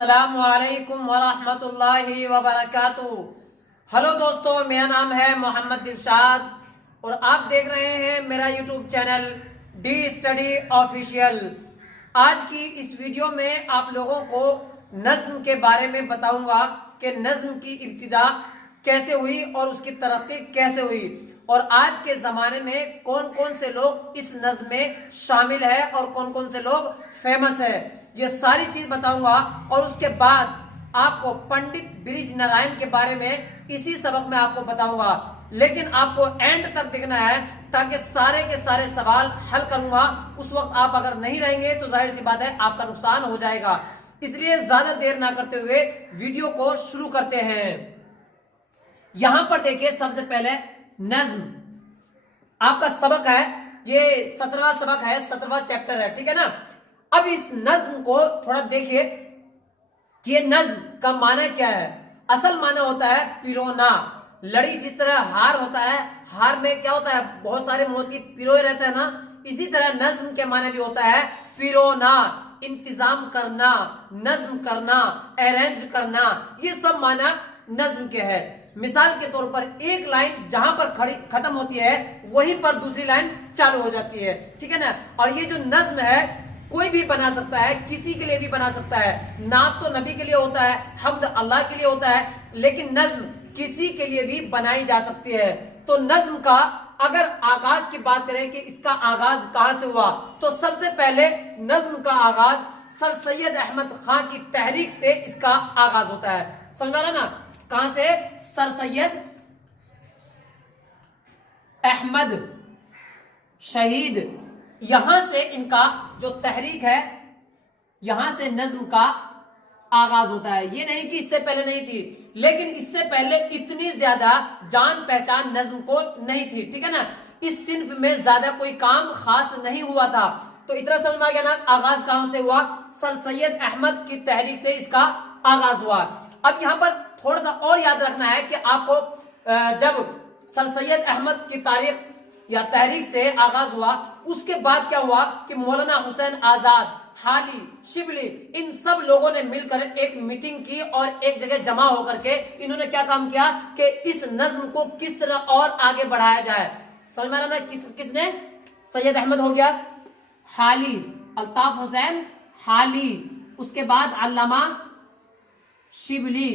अस्सलामुअलैकुम वरहमतुल्लाहि वबरकातुहू। हेलो दोस्तों, मेरा नाम है मोहम्मद दिलशाद और आप देख रहे हैं मेरा YouTube channel D study official. आज की इस वीडियो में आप लोगों को नज्म के बारे में बताऊंगा कि नज्म की इब्तिदा कैसे हुई और उसकी तरक्की कैसे हुई और आज के ज़माने में कौन कौन से लोग इस नज्म में शामिल है और कौन कौन से लोग फेमस है, ये सारी चीज बताऊंगा। और उसके बाद आपको पंडित ब्रिज नारायण के बारे में इसी सबक में आपको बताऊंगा, लेकिन आपको एंड तक देखना है ताकि सारे के सारे सवाल हल करूंगा। उस वक्त आप अगर नहीं रहेंगे तो जाहिर सी बात है आपका नुकसान हो जाएगा, इसलिए ज्यादा देर ना करते हुए वीडियो को शुरू करते हैं। यहां पर देखिए, सबसे पहले नज्म आपका सबक है, ये 17वां सबक है, 17वां चैप्टर है, ठीक है ना। अब इस नज्म को थोड़ा देखिए कि ये नज्म का माना क्या है। असल माना होता है पिरोना। लड़ी जिस तरह हार होता है, हार में क्या होता है, बहुत सारे मोती पिरोए रहते हैं ना, इसी तरह नज्म के माने भी होता है पिरोना, इंतजाम करना, नज्म करना, अरेंज करना, ये सब माना नज्म के है। मिसाल के तौर पर एक लाइन जहां पर खड़ी खत्म होती है वहीं पर दूसरी लाइन चालू हो जाती है, ठीक है ना। और ये जो नज्म है कोई भी बना सकता है, किसी के लिए भी बना सकता है। नात तो नबी के लिए होता है, हम्द अल्लाह के लिए होता है, लेकिन नज्म किसी के लिए भी बनाई जा सकती है। तो नज्म का अगर आगाज की बात करें कि इसका आगाज कहां से हुआ, तो सबसे पहले नज्म का आगाज सर सैयद अहमद खान की तहरीक से इसका आगाज होता है। समझा ना, कहां से? सर सैयद अहमद शहीद, यहां से इनका जो तहरीक है, यहां से नज्म का आगाज होता है। ये नहीं कि इससे पहले नहीं थी, लेकिन इससे पहले इतनी ज्यादा जान पहचान नज्म को नहीं थी, ठीक है ना। इस सिन्फ में ज्यादा कोई काम खास नहीं हुआ था। तो इतना समझ में आ गया ना, आगाज कहां से हुआ? सर सैयद अहमद की तहरीक से इसका आगाज हुआ। अब यहां पर थोड़ा सा और याद रखना है कि आपको जब सर सैयद अहमद की तारीख या तहरीक से आगाज हुआ, उसके बाद क्या हुआ कि मौलाना हुसैन आजाद, हाली, शिबली, इन सब लोगों ने मिलकर एक मीटिंग की और एक जगह जमा होकर के इन्होंने क्या काम किया कि इस नज्म को किस तरह और आगे बढ़ाया जाए। समझ में आ रहा ना, किसने? सैयद अहमद हो गया, हाली, अल्ताफ हुसैन हाली, उसके बाद अल्लामा शिबली,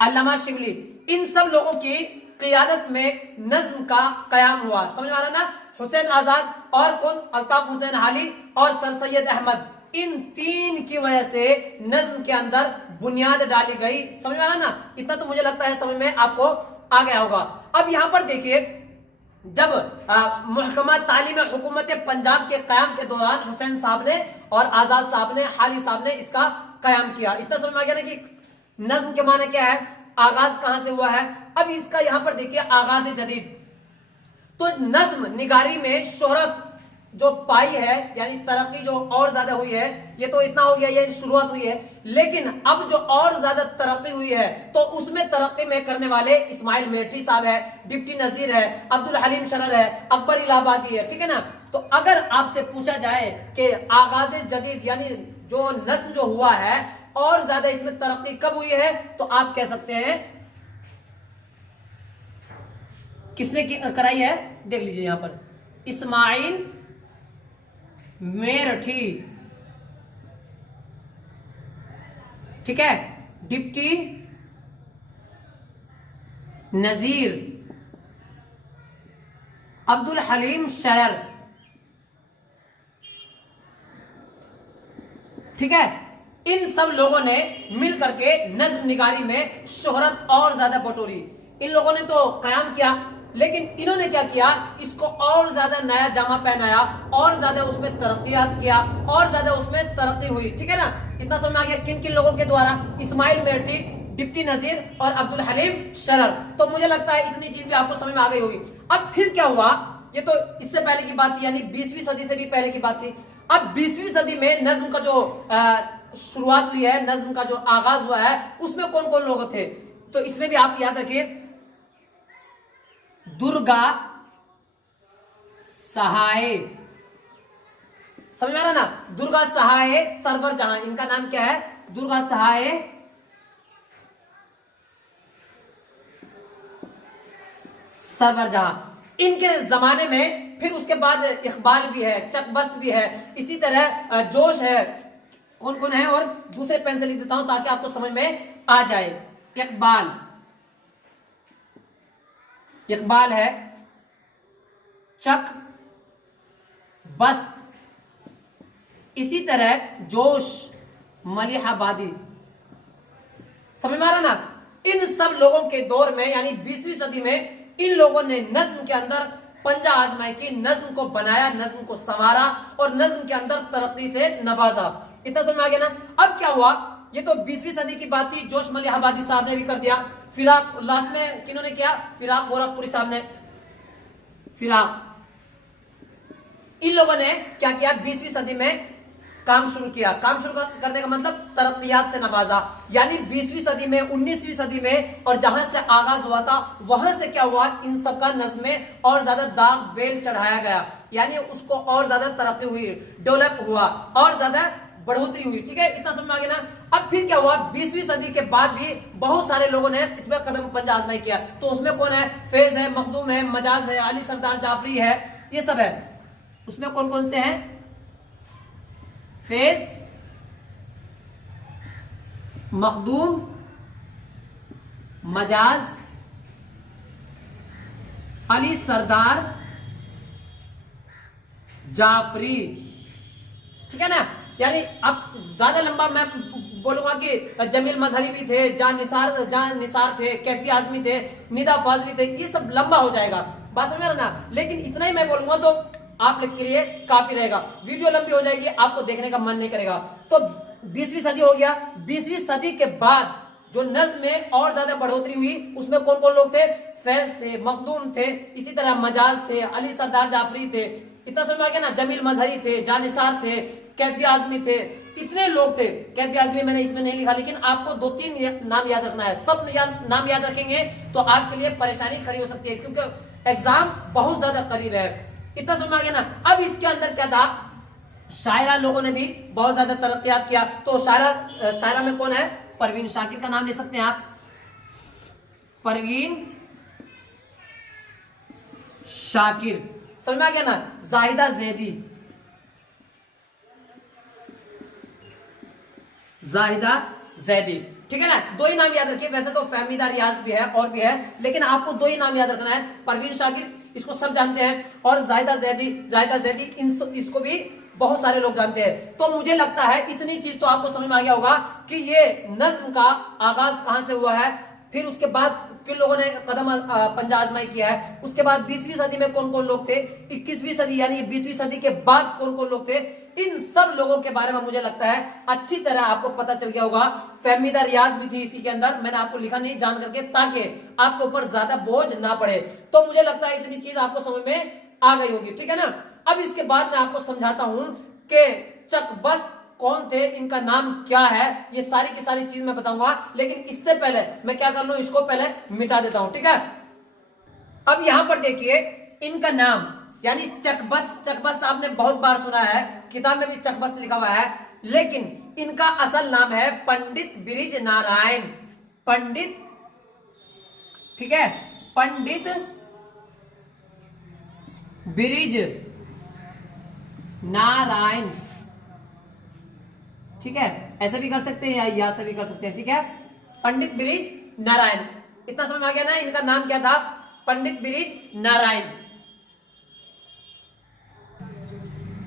अल्लामा शिबली, इन सब लोगों की क़ियादत में नज्म का कयाम हुआ। समझ में आ रहा ना। हुसैन आजाद और कौन? अल्ताफ हुसैन हाली और सर सैयद अहमद, इन तीन की वजह से नज्म के अंदर बुनियाद डाली गई। समझ में आ रहा ना, इतना तो मुझे लगता है समझ में आपको आ गया होगा। अब यहां पर देखिए, जब महकमा तालीम हुकूमत पंजाब के कयाम के दौरान हुसैन साहब ने और आजाद साहब ने, हाली साहब ने इसका कयाम किया। इतना समझ में आ गया ना कि नज्म के माने क्या है, आगाज कहां से हुआ है। अब इसका यहां पर देखिए आगाज जदीद। तो नज्म निगारी में शोहरत जो पाई है, यानी तरक्की जो और ज्यादा हुई है, ये तो इतना हो गया, ये शुरुआत हुई है, लेकिन अब जो और ज्यादा तरक्की हुई है तो उसमें तरक्की में करने वाले इस्माइल मेठी साहब है, डिप्टी नजीर है, अब्दुल हलीम शरर है, अकबर इलाहाबादी है, ठीक है ना। तो अगर आपसे पूछा जाए कि आगाज जदीद यानी जो नज्म जो हुआ है और ज्यादा इसमें तरक्की कब हुई है, तो आप कह सकते हैं किसने कराई है? देख लीजिए यहां पर, इस्माइल मेरठी, ठीक है, डिप्टी नजीर, अब्दुल हलीम शरर, ठीक है। इन सब लोगों ने मिल करके नज्म निगारी में शोहरत और ज्यादा बटोरी। इन लोगों ने तो कयाम किया, लेकिन इन्होंने क्या किया, इसको और ज्यादा नया जामा पहनाया और ज्यादा उसमें तरक्कियात किया और ज्यादा उसमें तरक्की हुई, ठीक है ना। इतना समझ में आ गया किन किन लोगों के द्वारा? इस्माइल मेरठी, डिप्टी नजीर और अब्दुल हलीम शरर। तो मुझे लगता है इतनी चीज भी आपको समझ में आ गई होगी। अब फिर क्या हुआ, ये तो इससे पहले की बात थी, यानी 20वीं सदी से भी पहले की बात थी। अब 20वीं सदी में नज्म का जो शुरुआत हुई है, नज्म का जो आगाज हुआ है, उसमें कौन कौन लोग थे? तो इसमें भी आप याद रखिए, दुर्गा सहाय, समझ में आ रहा ना। दुर्गा सहाय सरवर जहां, इनका नाम क्या है? दुर्गा सहाय सरवर जहां। इनके जमाने में फिर उसके बाद इकबाल भी है, चकबस्त भी है, इसी तरह जोश है। कौन कौन है? और दूसरे पेन से लिख देता हूं ताकि आपको समझ में आ जाए। इकबाल, इकबाल है, चक बस्त, इसी तरह जोश, मलिहाबादी। समझ में आ रहा ना। इन सब लोगों के दौर में यानी 20वीं सदी में इन लोगों ने नज्म के अंदर पंजा आजमाई की, नज्म को बनाया, नज्म को संवारा और नज्म के अंदर तरक्की से नवाजा। इतना समझ में आ गया ना। अब क्या हुआ, ये तो 20वीं सदी की बात थी, जोश मलिहाबादी साहब ने भी कर दिया। फिराक लास्ट में किन्होंने किया? फिराक गोरखपुरी साहब ने। फिराक, इन लोगों ने क्या किया? 20वीं सदी में काम शुरू किया। काम शुरू करने का मतलब तरक्कियात से नवाजा। यानी 20वीं सदी में, 19वीं सदी में और जहां से आगाज हुआ था वहां से क्या हुआ? इन सब का नज्म में और ज्यादा दाग बेल चढ़ाया गया, यानी उसको और ज्यादा तरक्की हुई, डेवलप हुआ, और ज्यादा बढ़ोतरी हुई। ठीक है, इतना समझ में आ गया ना। अब फिर क्या हुआ? 20वीं सदी के बाद भी बहुत सारे लोगों ने इसमें कदम पंजा आजमाई किया। तो उसमें कौन है? फैज है, मखदूम है, मजाज है, अली सरदार जाफरी है, ये सब है। उसमें कौन कौन से हैं? फैज, मखदूम, मजाज, अली सरदार जाफरी। ठीक है ना। यानी अब ज्यादा लंबा मैं बोलूंगा कि जमील मजहरी भी थे, जान निसार थे, कैफी आजमी थे, निदा फाजली थे, ये सब लंबा हो जाएगा, बात समझ में ना। लेकिन इतना ही मैं बोलूंगा तो आप लोग के लिए काफी रहेगा। वीडियो लंबी हो जाएगी, आपको देखने का मन नहीं करेगा। तो 20वीं सदी हो गया। 20वीं सदी के बाद जो नज्म में और ज्यादा बढ़ोतरी हुई, उसमें कौन कौन लोग थे? फैज थे, मखदूम थे, इसी तरह मजाज थे, अली सरदार जाफरी थे, इतना समझ में आ गया ना। जमील मजहरी थे, जानिसार थे, कैफी आजमी थे, इतने लोग थे। कैफी आजमी मैंने इसमें नहीं लिखा, लेकिन आपको 2-3 नाम याद रखना है। सब नाम याद रखेंगे तो आपके लिए परेशानी खड़ी हो सकती है, क्योंकि एग्जाम बहुत ज्यादा करीब है। इतना समझ में आ गया ना। अब इसके अंदर क्या था? शायरा लोगों ने भी बहुत ज्यादा तरक्कियात किया। तो शायरा में कौन है? परवीन शाकिर का नाम ले सकते हैं आप। परवीन शाकिर, समझ में आ गया ना। जाहिदा जैदी, जाहिदा जैदी, ठीक है ना। 2 ही नाम याद रखिए। वैसे तो फहमीदा रियाज भी है और भी है, लेकिन आपको 2 ही नाम याद रखना है। परवीन शाकिर, इसको सब जानते हैं, और जाहिदा जैदी इसको भी बहुत सारे लोग जानते हैं। तो मुझे लगता है इतनी चीज तो आपको समझ में आ गया होगा कि ये नज्म का आगाज कहां से हुआ है, फिर उसके बाद किन लोगों ने कदम पंजा आजमाई किया है, उसके बाद 20वीं सदी में कौन कौन लोग थे, 21वीं सदी यानी 20वीं सदी के बाद कौन कौन लोग थे। इन सब लोगों के बारे में मुझे लगता है अच्छी तरह आपको पता चल गया होगा। फहमीदा रियाज भी थी इसी के अंदर, मैंने आपको लिखा नहीं जान करके, ताकि आपके ऊपर ज्यादा बोझ ना पड़े। तो मुझे लगता है इतनी चीज आपको समझ में आ गई होगी, ठीक है ना। अब इसके बाद मैं आपको समझाता हूं कि चकबस्त कौन थे, इनका नाम क्या है, ये सारी की सारी चीज मैं बताऊंगा। लेकिन इससे पहले मैं क्या कर लूं, इसको पहले मिटा देता हूं, ठीक है। अब यहां पर देखिए इनका नाम यानी चकबस्त आपने बहुत बार सुना है, किताब में भी चकबस्त लिखा हुआ है, लेकिन इनका असल नाम है पंडित बिरिज नारायण। पंडित, ठीक है, पंडित बिरिज नारायण, ठीक है। ऐसे भी कर सकते हैं या ऐसे भी कर सकते हैं, ठीक है। पंडित बिरिज नारायण, इतना समझ में आ गया ना। इनका नाम क्या था? पंडित बिरिज नारायण।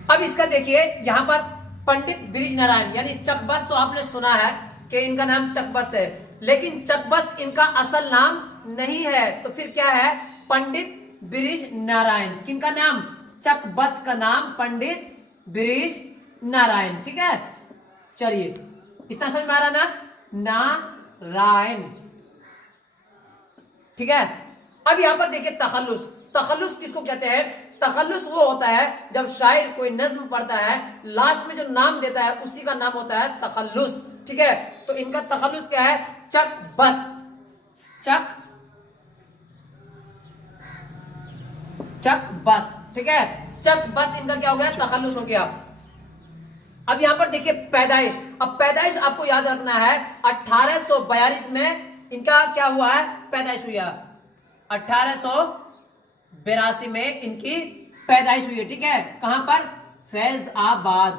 अब इसका देखिए यहां पर पंडित बिरिज नारायण यानी चकबस्त, तो आपने सुना है कि इनका नाम चकबस्त है, लेकिन चकबस्त इनका असल नाम नहीं है। तो फिर क्या है? पंडित बिरिज नारायण। किनका नाम? चकबस्त का नाम पंडित बिरिज नारायण, ठीक है। चलिए, इतना समझ में आ रहा ना, नारायण, ठीक है। अब यहां पर देखिए तखल्लुस। तखल्लुस किसको कहते हैं? तखल्लुस वो होता है जब शायर कोई नज्म पढ़ता है, लास्ट में जो नाम देता है उसी का नाम होता है तखल्लुस, ठीक है। तो इनका तखल्लुस क्या है? चकबस्त, चकबस्त, ठीक है। चकबस्त इनका क्या हो गया? तखल्लुस हो गया। अब यहां पर देखिए पैदाइश, अब पैदाइश आपको याद रखना है 1842 में इनका क्या हुआ है, पैदाइश हुई है। 1882 में इनकी पैदाइश हुई है, ठीक है। कहां पर, फैजाबाद,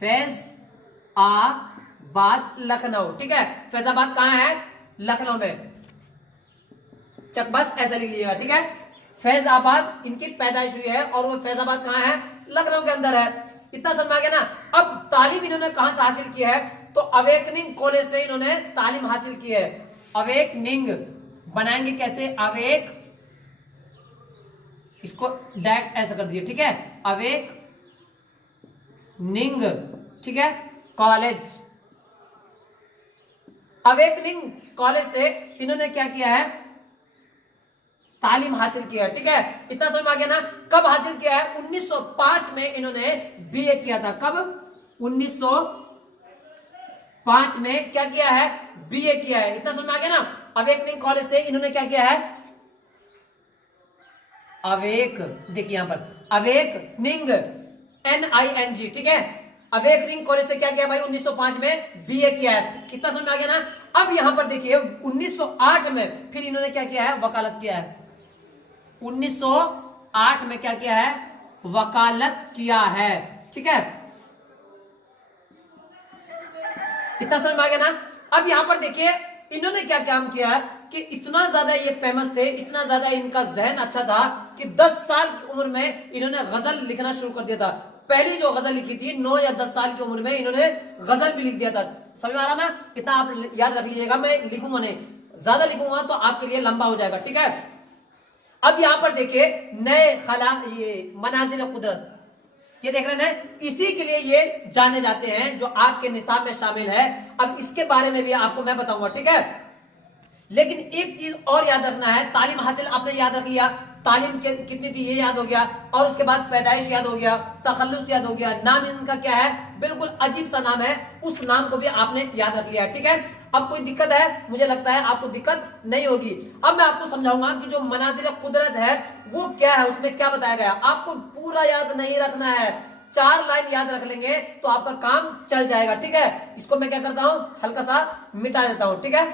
फैजाबाद लखनऊ, ठीक है। फैजाबाद कहां है, लखनऊ में, चक बस ऐसा लिख लीजिएगा, ठीक है। फैजाबाद इनकी पैदाइश हुई है और वो फैजाबाद कहां है, लखनऊ के अंदर है। इतना समझ आ गया ना। अब तालीम इन्होंने कहां से हासिल की है, तो अवेकनिंग कॉलेज से इन्होंने तालीम हासिल की है। अवेकनिंग बनाएंगे कैसे, अवेक, इसको डायरेक्ट ऐसा कर दिए, ठीक है, अवेकनिंग, ठीक है, कॉलेज। अवेकनिंग कॉलेज से इन्होंने क्या किया है, तालीम हासिल किया है, ठीक है। इतना समझ आ गया ना। कब हासिल किया है, 1905 में इन्होंने बीए किया था। कब, 1905 में क्या किया है, बीए किया है। इतना समझ आ गया ना। अवेकनिंग कॉलेज से इन्होंने क्या किया है, अवेक, देखिए यहां पर अवेकनिंग, NING, ठीक है। अवेकनिंग कॉलेज से क्या किया भाई, 1905 में बीए किया है। कितना समझ आ गया ना। अब यहां पर देखिए 1908 में फिर इन्होंने क्या किया है, वकालत किया है। 1908 में क्या किया है, वकालत किया है, ठीक है। इतना समझ में आ गया ना। अब यहां पर देखिए इन्होंने क्या काम किया है कि इतना ज्यादा ये फेमस थे, इतना ज्यादा इनका जहन अच्छा था कि 10 साल की उम्र में इन्होंने गजल लिखना शुरू कर दिया था। पहली जो गजल लिखी थी 9 या 10 साल की उम्र में इन्होंने गजल भी लिख दिया था। समझ में आ रहा ना। इतना आप याद रख लीजिएगा, मैं लिखूंगा नहीं, ज्यादा लिखूंगा तो आपके लिए लंबा हो जाएगा, ठीक है। अब यहां पर देखिए नए खला, ये मनाजिर कुदरत, ये देख रहे हैं, इसी के लिए ये जाने जाते हैं, जो आपके निसाब में शामिल है। अब इसके बारे में भी आपको मैं बताऊंगा, ठीक है। लेकिन एक चीज और याद रखना है, तालीम हासिल आपने याद रख लिया, तालीम कितनी थी ये याद हो गया, और उसके बाद पैदाइश याद हो गया, तखल्लुस याद हो गया, नाम इनका क्या है, बिल्कुल अजीब सा नाम है, उस नाम को भी आपने याद रख लिया, ठीक है। अब कोई दिक्कत है, मुझे लगता है आपको दिक्कत नहीं होगी। अब मैं आपको समझाऊंगा कि जो मनाजिर कुदरत है वो क्या है, उसमें क्या बताया गया। आपको पूरा याद नहीं रखना है, 4 लाइन याद रख लेंगे तो आपका काम चल जाएगा, ठीक है। इसको मैं क्या करता हूं, हल्का सा मिटा देता हूं, ठीक है।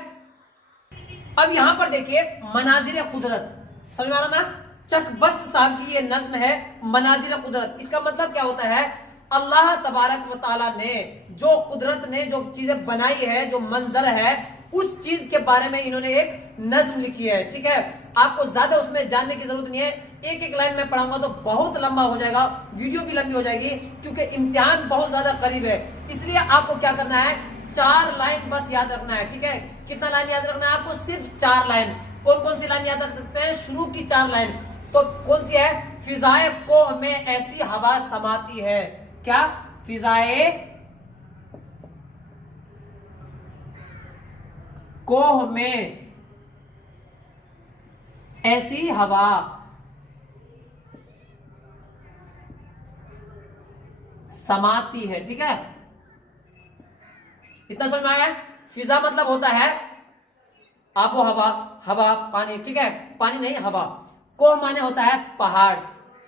अब यहां पर देखिए मनाजिर कुदरत, समझ में आ रहा ना। चकबस्त साहब की ये नज्म है मनाजिर कुदरत। इसका मतलब क्या होता है, अल्लाह तबारक व तआला ने जो कुदरत ने जो चीजें बनाई है, जो मंजर है, उस चीज के बारे में इन्होंने एक नज्म लिखी है, ठीक है। आपको ज्यादा उसमें जानने की जरूरत नहीं है, एक एक लाइन में पढ़ाऊंगा तो बहुत लंबा हो जाएगा, वीडियो भी लंबी हो जाएगी, क्योंकि इम्तिहान बहुत ज्यादा करीब है। इसलिए आपको क्या करना है, 4 लाइन बस याद रखना है, ठीक है। कितना लाइन याद रखना है आपको, सिर्फ 4 लाइन। कौन कौन सी लाइन याद रख सकते हैं, शुरू की 4 लाइन तो कौन सी है, फिजाए कोह में ऐसी हवा समाती है, क्या, फिजाए कोह में ऐसी हवा समाती है, ठीक है। इतना समझ में आया। फिजा मतलब होता है आबो हवा, हवा पानी, ठीक है, पानी नहीं हवा। कोह माने होता है पहाड़,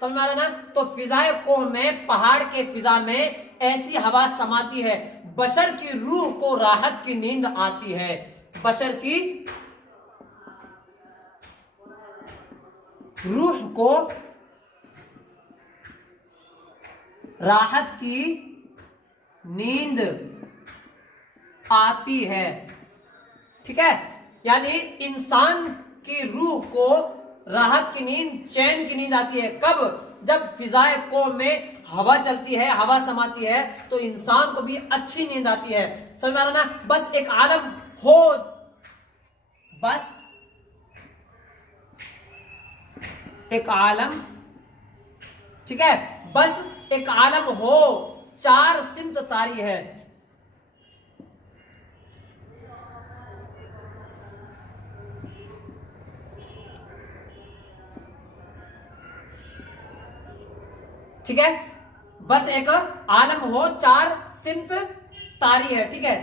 समझ में आ रहा ना। तो फिजाए कोह में, पहाड़ के फिजा में ऐसी हवा समाती है, बशर की रूह को राहत की नींद आती है, बशर की रूह को राहत की नींद आती है, ठीक है। यानी इंसान की रूह को राहत की नींद, चैन की नींद आती है। कब, जब फिजाए कोह में हवा चलती है, हवा समाती है, तो इंसान को भी अच्छी नींद आती है। समझ में आ रहा ना। बस एक आलम हो, बस एक आलम, ठीक है, बस एक आलम हो, 4 सिमत तारी है। ठीक है, बस एक आलम हो, 4 सिमत तारी है, ठीक है।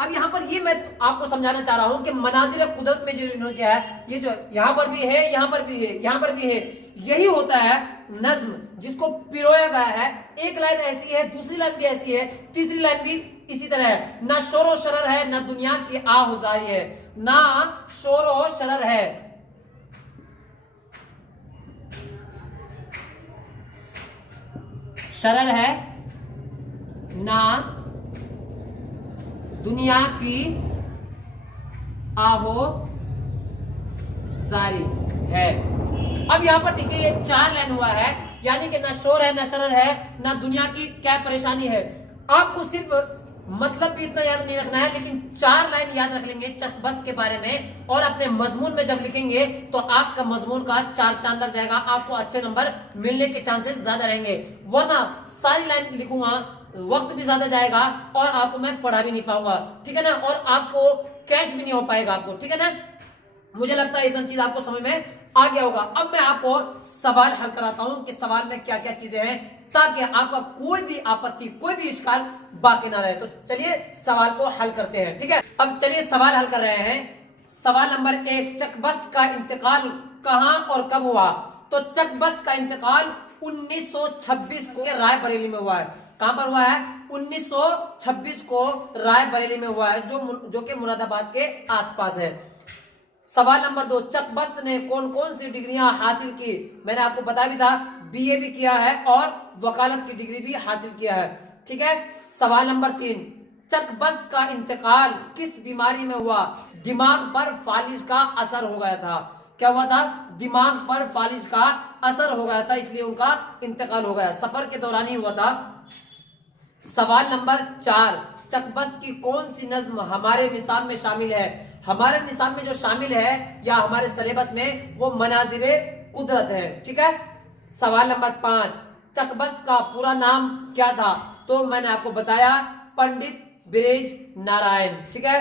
अब यहां पर ये मैं आपको समझाना चाह रहा हूं कि मनाजिर कुदरत में जो इन्होंने क्या है, ये जो यहां पर भी है, यहां पर भी है, यहां पर भी है, यही होता है नज्म जिसको पिरोया गया है, एक लाइन ऐसी है, दूसरी लाइन भी ऐसी है, तीसरी लाइन भी इसी तरह है। ना शोर व शरर है, ना दुनिया की आहुजारी है, ना शोर व शरर है, शरर है, ना दुनिया की आहो जारी है। अब यहां पर देखिए ये 4 लाइन हुआ है, यानी कि ना शोर है, ना शरर है, ना दुनिया की क्या परेशानी है। आपको सिर्फ मतलब भी इतना याद नहीं रखना है, लेकिन 4 लाइन याद रख लेंगे चकबस्त के बारे में, और अपने मजमून में जब लिखेंगे तो आपका मजमून का 4 चांद लग जाएगा, आपको अच्छे नंबर मिलने के चांसेस ज्यादा रहेंगे। वरना सारी लाइन लिखूंगा, वक्त भी ज्यादा जाएगा और आपको मैं पढ़ा भी नहीं पाऊंगा, ठीक है ना, और आपको कैच भी नहीं हो पाएगा आपको, ठीक है ना। मुझे लगता है इतना चीज आपको समझ में आ गया होगा। अब मैं आपको सवाल हल कराता हूं कि सवाल में क्या क्या चीजें हैं, ताकि आपका कोई भी आपत्ति, कोई भी इश्काल बाकी ना रहे। तो चलिए सवाल को हल करते हैं, ठीक है। अब चलिए सवाल हल कर रहे हैं। सवाल नंबर 1, चकबस्त का इंतकाल कहां और कब हुआ? तो चकबस्त का इंतकाल 1926 को रायबरेली में हुआ है। कहां पर हुआ है? 1926 को रायबरेली में हुआ है, जो कि मुरादाबाद के आसपास है। सवाल नंबर 2, चकबस्त ने कौन कौन सी डिग्रियां हासिल की? मैंने आपको बताया भी था, बीए भी किया है और वकालत की डिग्री भी हासिल किया है, ठीक है। सवाल नंबर 3, चकबस्त का इंतकाल किस बीमारी में हुआ? दिमाग पर फालिज का असर हो गया था। क्या हुआ था? दिमाग पर फालिज का असर हो गया था, इसलिए उनका इंतकाल हो गया, सफर के दौरान ही हुआ था। सवाल नंबर 4, चकबस्त की कौन सी नज्म हमारे निसाब में शामिल है? हमारे निसाब में जो शामिल है या हमारे सिलेबस में, वो मनाजिरे कुदरत है, ठीक है। सवाल नंबर 5, चकबस्त का पूरा नाम क्या था? तो मैंने आपको बताया, पंडित ब्रिज नारायण, ठीक है।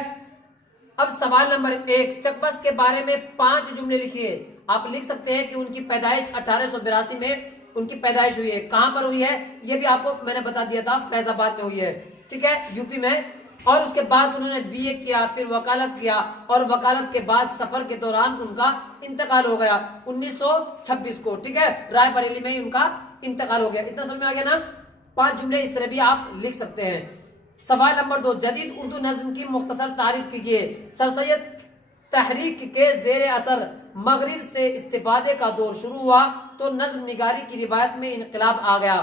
अब सवाल नंबर 1, चकबस्त के बारे में 5 जुमले लिखिए। आप लिख सकते हैं कि उनकी पैदाइश 1882 में उनकी पैदाइश हुई है। कहां पर हुई है ये भी आपको मैंने बता दिया था, फैजाबाद में हुई है, ठीक है, यूपी में। और उसके बाद उन्होंने बीए किया, फिर वकालत किया, और वकालत के बाद सफर के दौरान उनका इंतकाल हो गया 1926 को, ठीक है, रायबरेली में ही उनका इंतकाल हो गया। इतना समझ में आ गया ना? 5 जुमले इस तरह भी आप लिख सकते हैं। सवाल नंबर 2, जदीद उर्दू नज्म की मुख्तसर तारीफ कीजिए। सर सैयद तहरीक के जेर असर मगरिब से इस्तिफादे का दौर शुरू हुआ तो नज्म निगारी की रिवायत में इनकलाब आ गया।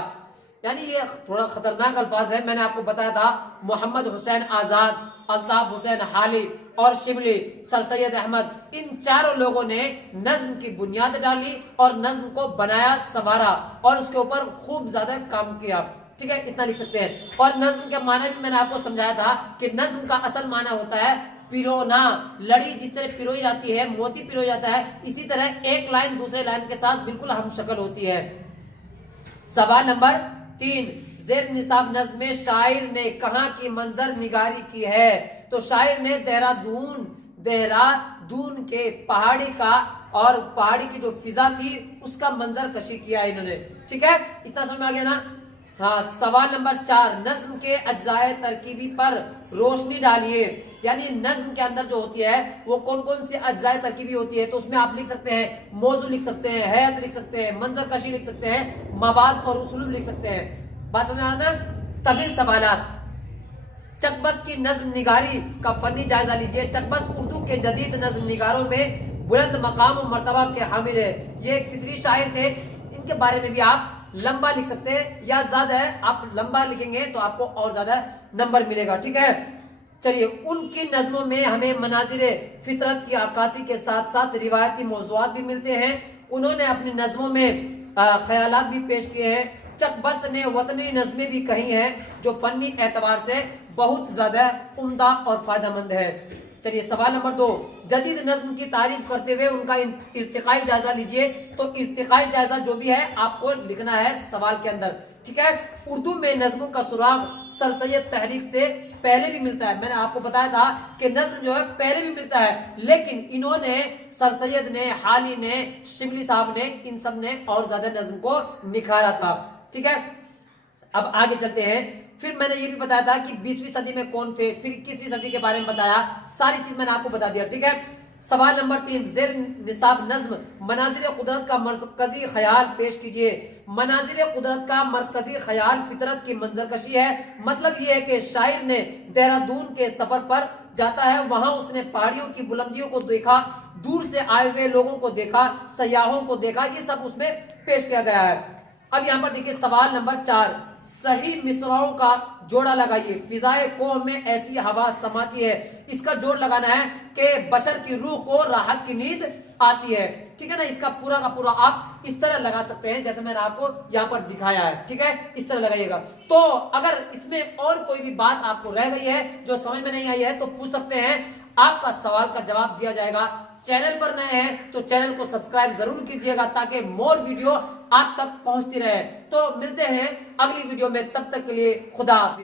यानी ये थोड़ा खतरनाक अल्फाज है, मैंने आपको बताया था, मोहम्मद हुसैन आजाद, अल्ताफ हुसैन हाली और शिबली, सर सैयद अहमद, इन चारों लोगों ने नज्म की बुनियाद डाली और नज्म को बनाया, संवारा और उसके ऊपर खूब ज्यादा काम किया, ठीक है, इतना लिख सकते हैं। और नज्म के माने भी मैंने आपको समझाया था कि नज्म का असल माना होता है पिरोना। लड़ी जिस तरह पिरोई जाती है, मोती पिरोया जाता है, इसी तरह एक लाइन दूसरे लाइन के साथ बिल्कुल हम शक्ल होती है। सवाल नंबर 3, जेर निसाब नज्म में शायर ने कहां की मंजर निगारी की है? तो शायर ने देहरादून के पहाड़ी का और पहाड़ी की जो फिजा थी उसका मंजर कशी किया है इन्होंने, ठीक है, इतना समझ में आ गया ना? हाँ। सवाल नंबर 4, नज्म के अज्जाए तरकीबी पर रोशनी डालिए। यानी नज्म के अंदर जो होती है वो कौन कौन सी अज्जाए तरकीबी होती है? तो उसमें आप लिख सकते हैं, मौजू लिख सकते हैं, हैत लिख सकते हैं, मंजर कशी लिख सकते हैं, मवाद और उसलूब लिख सकते हैं। बात समझ आना? तवील सवालात। चकबस्त की नज्म निगारी का फनी जायजा लीजिए। चकबस्त उर्दू के जदीद नज्म निगारों में बुलंद मकाम और मर्तबा के हामिल है। ये एक फितरी शायर थे, इनके बारे में भी आप लंबा लिख सकते हैं या ज्यादा है, आप लंबा लिखेंगे तो आपको और ज्यादा नंबर मिलेगा, ठीक है। चलिए, उनकी नज्मों में हमें मनाजिरे फितरत की अक्कासी के साथ साथ रिवायती मौज़ूआत भी मिलते हैं। उन्होंने अपनी नज्मों में ख्यालात भी पेश किए हैं। चकबस्त ने वतनी नज़में भी कही हैं जो फनी एतबार से बहुत ज्यादा उम्दा और फायदेमंद है। चलिए सवाल नंबर 2, जदीद नज्म की तारीफ करते हुए उनका इर्तिकाई जायजा लीजिए। तो इर्तिकाई जायजा जो भी है आपको लिखना है सवाल के अंदर, ठीक है। उर्दू में नज्मों का सुराग सर सैयद तहरीक से पहले भी मिलता है। मैंने आपको बताया था कि नज्म जो है पहले भी मिलता है, लेकिन इन्होंने, सर सैयद ने, हाली ने, शिबली साहब ने, इन सब ने और ज्यादा नज्म को निखारा था, ठीक है। अब आगे चलते हैं। फिर मैंने ये भी बताया था कि 20वीं सदी में कौन थे, फिर 21वीं सदी के बारे में बताया, सारी चीज मैंने आपको बता दिया, ठीक है। सवाल नंबर 3, जेर निसाब नज्म मनाजिल कुदरत का मरकजी ख्याल पेश कीजिए। मनाजिल कुदरत का मरकजी ख्याल फितरत की मंजरकशी है। मतलब ये है कि शायर ने देहरादून के सफर पर जाता है, वहां उसने पहाड़ियों की बुलंदियों को देखा, दूर से आए हुए लोगों को देखा, सयाहों को देखा, ये सब उसमें पेश किया गया है। अब यहां पर देखिए सवाल नंबर 4, सही मिसराओं का जोड़ा लगाइए। फिजाए कोह में ऐसी हवा समाती है, इसका जोड़ लगाना है कि बशर की रूह को राहत की नींद आती है। ठीक है ना, इसका पूरा का पूरा आप इस तरह लगा सकते हैं जैसे मैंने आपको यहाँ पर दिखाया है। ठीक है, इस तरह लगाइएगा। तो अगर इसमें और कोई भी बात आपको रह गई है जो समझ में नहीं आई है तो पूछ सकते हैं, आपका सवाल का जवाब दिया जाएगा। चैनल पर नए हैं तो चैनल को सब्सक्राइब जरूर कीजिएगा ताकि मोर वीडियो आप तक पहुंचती रहे। तो मिलते हैं अगली वीडियो में, तब तक के लिए खुदा हाफिज।